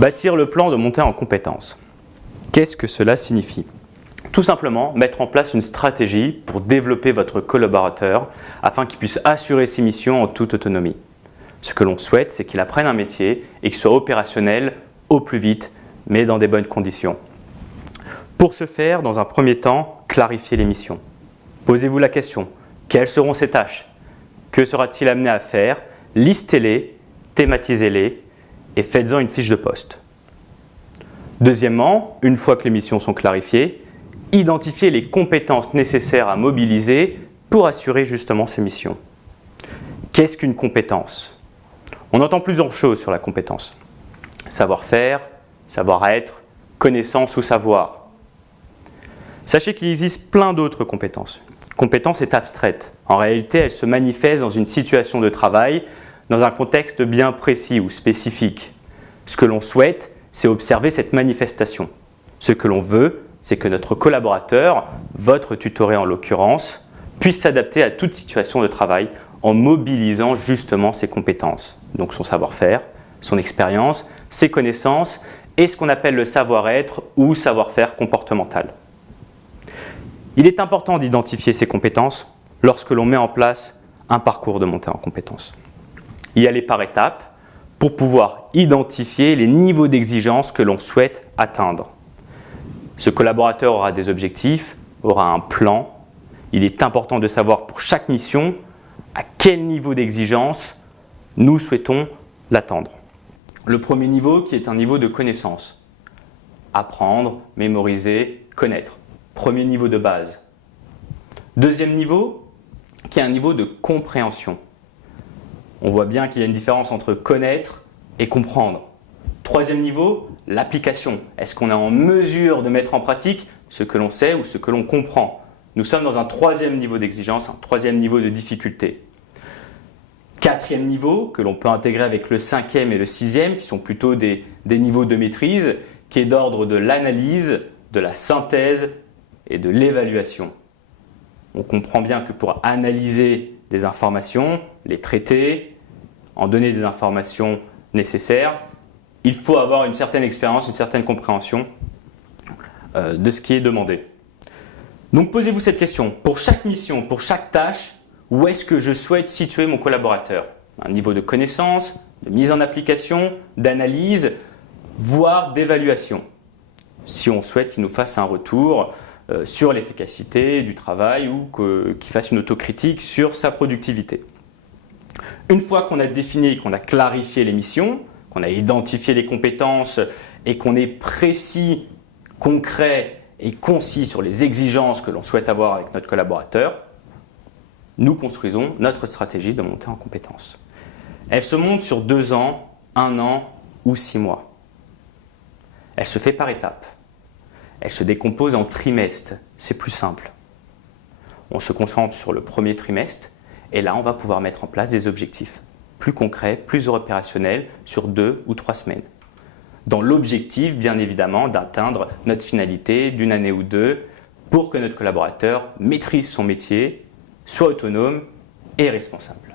Bâtir le plan de montée en compétences. Qu'est-ce que cela signifie? Tout simplement, mettre en place une stratégie pour développer votre collaborateur afin qu'il puisse assurer ses missions en toute autonomie. Ce que l'on souhaite, c'est qu'il apprenne un métier et qu'il soit opérationnel au plus vite, mais dans des bonnes conditions. Pour ce faire, dans un premier temps, clarifiez les missions. Posez-vous la question, quelles seront ses tâches? Que sera-t-il amené à faire? Listez-les, thématisez-les et faites-en une fiche de poste. Deuxièmement, une fois que les missions sont clarifiées, identifiez les compétences nécessaires à mobiliser pour assurer justement ces missions. Qu'est-ce qu'une compétence? On entend plusieurs choses sur la compétence. Savoir-faire, savoir-être, connaissance ou savoir. Sachez qu'il existe plein d'autres compétences. Compétence est abstraite. En réalité, elle se manifeste dans une situation de travail, dans un contexte bien précis ou spécifique. Ce que l'on souhaite, c'est observer cette manifestation. Ce que l'on veut, c'est que notre collaborateur, votre tutoré en l'occurrence, puisse s'adapter à toute situation de travail en mobilisant justement ses compétences. Donc son savoir-faire, son expérience, ses connaissances et ce qu'on appelle le savoir-être ou savoir-faire comportemental. Il est important d'identifier ces compétences lorsque l'on met en place un parcours de montée en compétences. Y aller par étapes pour pouvoir identifier les niveaux d'exigence que l'on souhaite atteindre. Ce collaborateur aura des objectifs, aura un plan. Il est important de savoir pour chaque mission à quel niveau d'exigence nous souhaitons l'atteindre. Le premier niveau qui est un niveau de connaissance. Apprendre, mémoriser, connaître. Premier niveau de base. Deuxième niveau qui est un niveau de compréhension. On voit bien qu'il y a une différence entre connaître et comprendre. Troisième niveau, l'application. Est-ce qu'on est en mesure de mettre en pratique ce que l'on sait ou ce que l'on comprend? Nous sommes dans un troisième niveau d'exigence, un troisième niveau de difficulté. Quatrième niveau, que l'on peut intégrer avec le cinquième et le sixième, qui sont plutôt des niveaux de maîtrise, qui est d'ordre de l'analyse, de la synthèse et de l'évaluation. On comprend bien que pour analyser des informations, les traiter, en donner des informations nécessaires, il faut avoir une certaine expérience, une certaine compréhension de ce qui est demandé. Donc posez-vous cette question. Pour chaque mission, pour chaque tâche, où est-ce que je souhaite situer mon collaborateur? Un niveau de connaissance, de mise en application, d'analyse, voire d'évaluation. Si on souhaite qu'il nous fasse un retour sur l'efficacité du travail ou qu'il fasse une autocritique sur sa productivité. Une fois qu'on a défini, qu'on a clarifié les missions, qu'on a identifié les compétences et qu'on est précis, concret et concis sur les exigences que l'on souhaite avoir avec notre collaborateur, nous construisons notre stratégie de montée en compétences. Elle se monte sur 2 ans, 1 an ou 6 mois. Elle se fait par étapes. Elle se décompose en trimestres, c'est plus simple. On se concentre sur le premier trimestre et là on va pouvoir mettre en place des objectifs plus concrets, plus opérationnels sur 2 ou 3 semaines. Dans l'objectif bien évidemment d'atteindre notre finalité d'1 année ou 2 pour que notre collaborateur maîtrise son métier, soit autonome et responsable.